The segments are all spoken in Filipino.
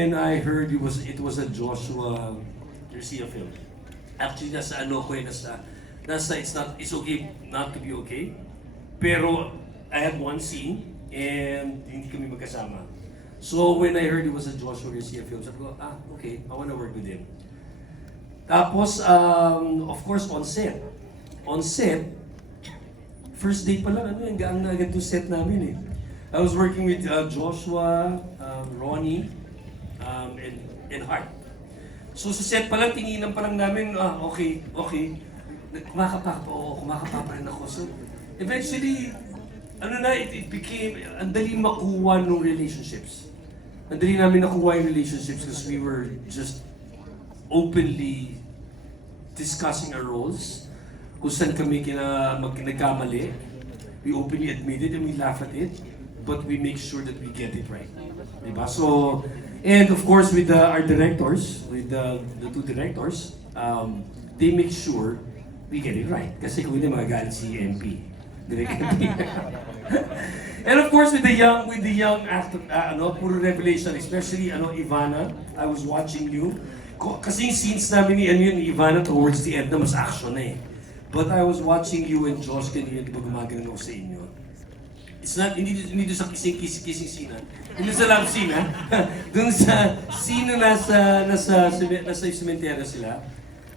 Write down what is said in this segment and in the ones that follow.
when I heard it was a Joshua Garcia film. Actually, nasa ano ko nasa it's okay not to be okay. Pero I had one scene and hindi kami magkasama. So when I heard it was a Joshua Garcia film, sabi ko, okay, I wanna work with him. Tapos, of course, on set, first day pa lang, gaang na agad yung set namin eh. I was working with Joshua, Ronnie, and Hart. So sa set pa lang, tinginan pa lang namin, okay. Kumakapa pa rin ako. So eventually, it became, ang dali makuha ng relationships. Ang dali namin nakuha yung relationships because we were just openly discussing our roles. Kung saan kami nagkamali. We openly admit it and we laugh at it. But we make sure that we get it right. Diba? So, and of course with our directors, with the two directors, they make sure we get it right. Kasi kung hindi magagalit si MP. Direct MP. And of course with the young actor, puro revelation, especially Ivana. I was watching you. Kasi yung scenes namin ni Ivana towards the end na mas action na eh. But I was watching you and Josh kanina, di ba gumagano ako sa inyo? It's not, hindi doon sa kissing scene, ha? Hindi sa love scene, ha? Doon sa scene na nasa cemetery sila.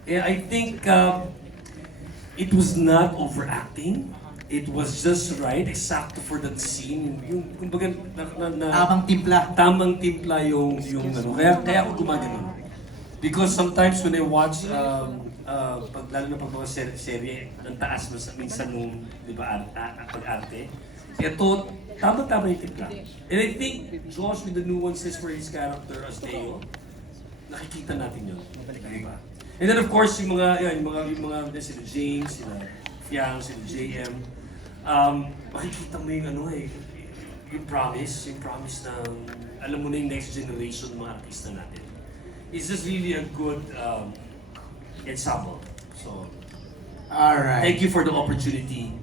I think it was not overacting. It was just right, exacto for that scene. Yung kumbaga tamang timpla yung ano. Kaya ako gumagano. Because sometimes when I watch lalo na pag mga serye ng taas minsan nung, di ba, pag-arte. Ito, tama-tama yung timpla. And I think Josh with the nuances for his character as Teo, nakikita natin yun. Diba? And then of course, yung mga sila James, sila Fiang, sila JM, makikita mo yung yung promise na alam mo na yung next generation ng mga artista natin. It's just really a good ensemble. So, Alright. thank you for the opportunity,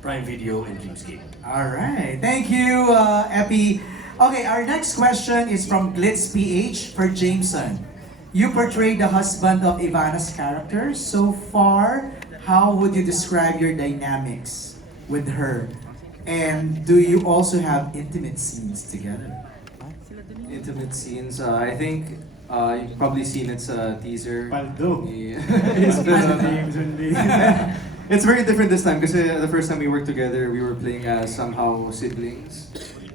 Prime Video and Dreamscape. Alright. Thank you, Epi. Okay, our next question is from Glitz PH for Jameson. You portrayed the husband of Ivana's character. So far, how would you describe your dynamics with her? And do you also have intimate scenes together? Intimate scenes, I think you've probably seen its teaser. Paldo. It's very different this time because the first time we worked together, we were playing as somehow siblings,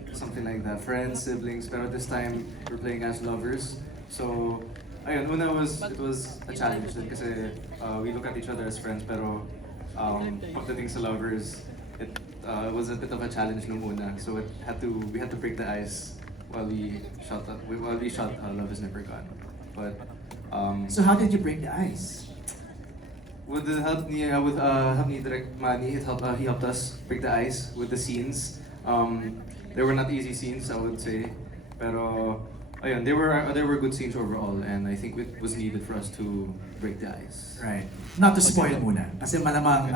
something like that, friends, siblings. But this time, we're playing as lovers. So, ayun, it was a challenge because we look at each other as friends, pero pagdating sa lovers, it was a bit of a challenge nung una. So we had to break the ice while we shot Love Is Never Gone. But So how did you break the ice? with the help ni Direct Manny, he helped us break the ice with the scenes. They were not easy scenes, I would say, pero ayun, they were good scenes overall, and I think it was needed for us to break the ice. Right. Not to spoil muna. Kasi malamang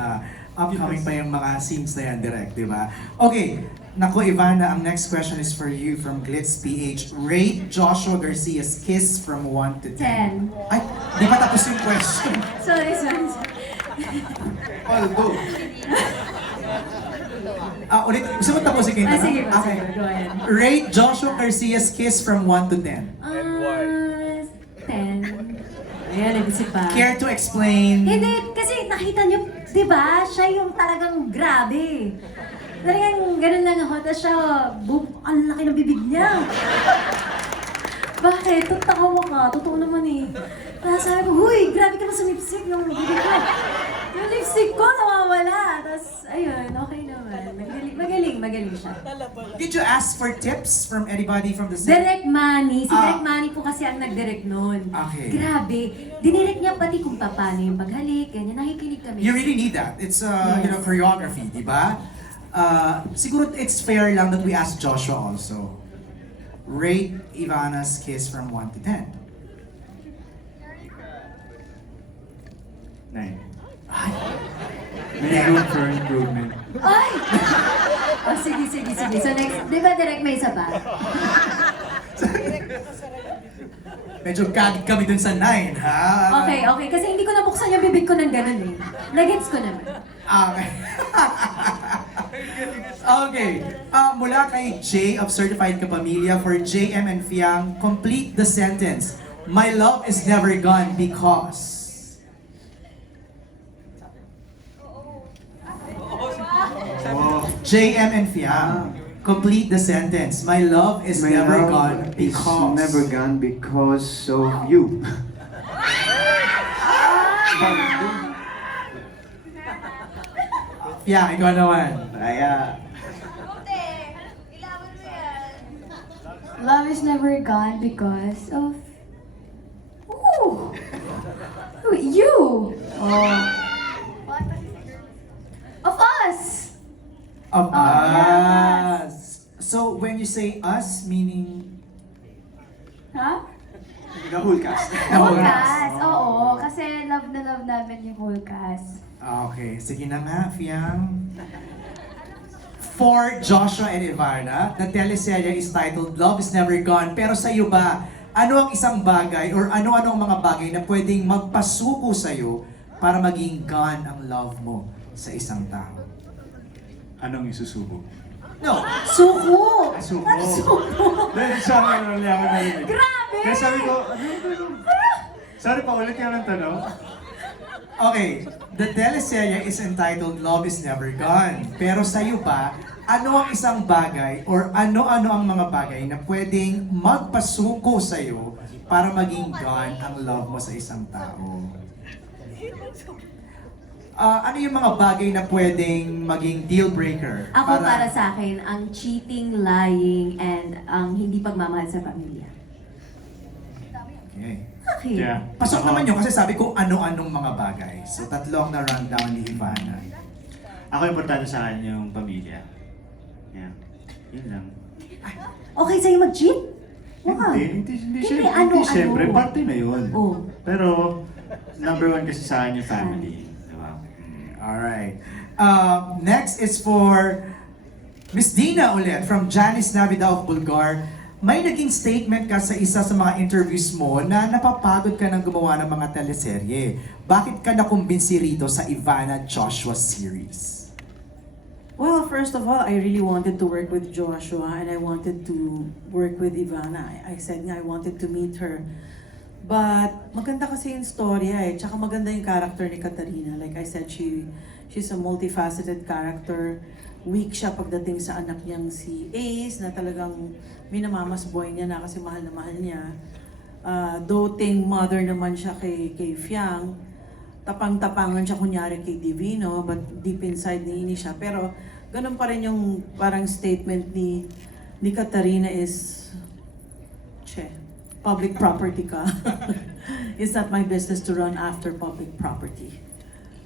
upcoming pa yung mga scenes na yan direct, di ba? Okay. Naku, Ivana, ang next question is for you from Glitz PH. Rate Joshua Garcia's kiss from 1 to 10. 10. Ay, di pa tapos yung question. Sorry. Paldo! Ulit, gusto mo tapusin kayo? Sige pa, Okay. sige, go ahead. Rate Joshua Garcia's kiss from 1 to 10. 10. Ayan, nag-isip pa. Care to explain? Hindi, kasi nakita niyo, di ba, siya yung talagang grabe. Talagang ganun lang ako, tapos siya, ang laki ng bibig niya. Bakit? Tatawa ka, totoo naman eh. Tapos sabi ko, huy, grabe ka na sumipsip yung bibig ko. Yung lipstick ko nawawala. Tapos, ayun, okay naman. Magaling siya. Did you ask for tips from anybody from the set? Direct Manny. Si Direct Manny po kasi ang nag-direct nun. Okay. Grabe. Dinirect niya pati kung paano yung paghalik, ganyan. Nakikinig kami. You really need that. It's choreography, di ba? Siguro it's fair lang that we ask Joshua also. Rate Ivana's kiss from 1 to 10. 9. May room for improvement. Ay! Oh, sige. So next, di ba direct may isa pa? Medyo gag kami dun sa 9, ha? Okay, okay. Kasi hindi ko nabuksan yung bibig ko ng ganun eh. Nagets ko naman. Okay. Okay. Mula kay J of Certified Kapamilya for JM and Fiang, complete the sentence. My love is never gone because... JM and Fiang, complete the sentence. My love is My never love gone is because... never gone because of you. Fiang, ikaw naman. Kaya, Love is never gone because of... Ooh! You! Oh. Of us! Of Oh, yeah, us. So when you say us, meaning... Ha? the whole cast. The Whole whole cast, oo. Kasi love na love namin yung whole cast. Okay, sige na nga, Fiang. For Joshua and Ivana, the teleserye is titled Love is Never Gone. Pero sa iyo ba, ano ang isang bagay or ano-ano ang mga bagay na pwedeng magpasuko sa iyo para maging gone ang love mo sa isang tao? Anong isusubo? No. Suko! Suko. Ano suko? Dahil sa akin na lang ako narinig. Grabe! Kaya sabi ko, sorry pa ulit yung ng tanong. Okay, the teleserye is entitled Love is Never Gone. Pero sa iyo ba, ano ang isang bagay or ano-ano ang mga bagay na pwedeng magpasuko sa iyo para maging gone ang love mo sa isang tao? Ano yung mga bagay na pwedeng maging deal breaker? Ako para sa akin, ang cheating, lying, and ang hindi pagmamahal sa pamilya. Okay. Okay. Yeah. Pasok naman yun kasi sabi ko ano-anong mga bagay. So tatlong na rundown ni Ivana. Ako importante sa akin yung pamilya. Yeah. Yun lang. Okay sa'yo mag-cheat? Wow. Hindi Hindi, syempre, parte na yun. Oh. Pero, number one kasi sa akin yung family. Diba? Alright. Next is for Miss Dina ulit from Janice Navida of Bulgar. May naging statement ka sa isa sa mga interviews mo na napapagod ka ng gumawa ng mga teleserye. Bakit ka nakumbinsi rito sa Ivana Joshua series? Well, first of all, I really wanted to work with Joshua and I wanted to work with Ivana. I said nga I wanted to meet her. But maganda kasi yung storya eh. Tsaka maganda yung character ni Katarina. Like I said, she's a multifaceted character. Weak siya pagdating sa anak niyang si Ace na talagang minamamasboy niya na kasi mahal na mahal niya. Doting mother naman siya kay Fiang. Tapang-tapangan siya kunyari kay Divino, but deep inside naiinis siya. Pero ganun pa rin yung parang statement ni Katarina is, che, public property ka. It's not my business to run after public property.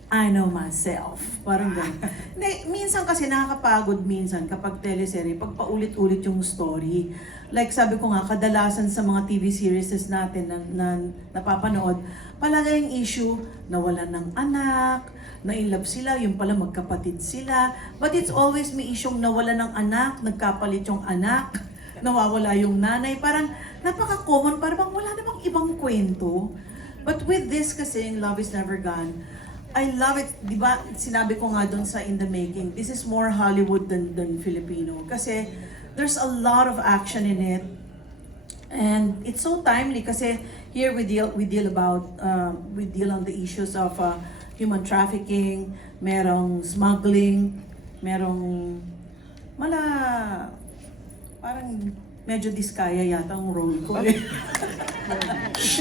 I know myself. Parang ganun. Hindi, minsan kasi nakakapagod minsan kapag teleserye, pag paulit-ulit yung story. Like sabi ko nga, kadalasan sa mga TV series natin na napapanood, palagi yung issue, nawalan ng anak, na-inlove sila, yung pala magkapatid sila. But it's always may issue nawalan ng anak, nagkapalit yung anak, nawawala yung nanay. Parang napaka-common, parang wala namang ibang kwento. But with this kasi, Love is Never Gone, I love it, di ba? Sinabi ko nga doon sa In the Making, this is more Hollywood than Filipino. Kasi there's a lot of action in it. And it's so timely kasi here we deal on the issues of human trafficking, merong smuggling, merong parang medyo diskaya yata ang role ko.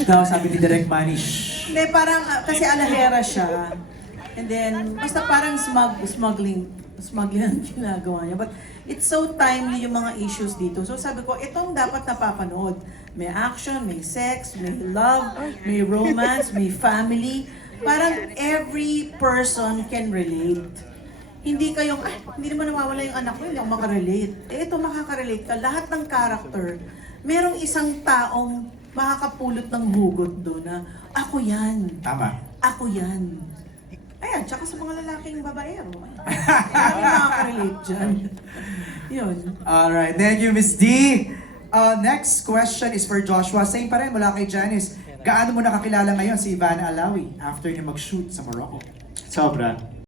Daw sabi ni Direk Manny. Hindi, parang kasi alahera siya. And then, basta parang smuggling ang ginagawa niya. But it's so timely yung mga issues dito. So sabi ko, itong dapat napapanood. May action, may sex, may love, may romance, may family. Parang every person can relate. Hindi kayong, hindi naman nawawala yung anak ko, hindi ako makarelate. Ito makaka-relate ka. Lahat ng character, merong isang taong makakapulot ng hugot doon na, ako yan. Tama. Ako yan. Ayan, tsaka sa mga lalaking babaero. Marami makaka-relate dyan. Yun. Alright, thank you, Miss D. Next question is for Joshua. Same pa rin mula kay Janice. Gaano mo nakakilala ngayon si Ivana Alawi after niya mag-shoot sa Morocco? Sobra.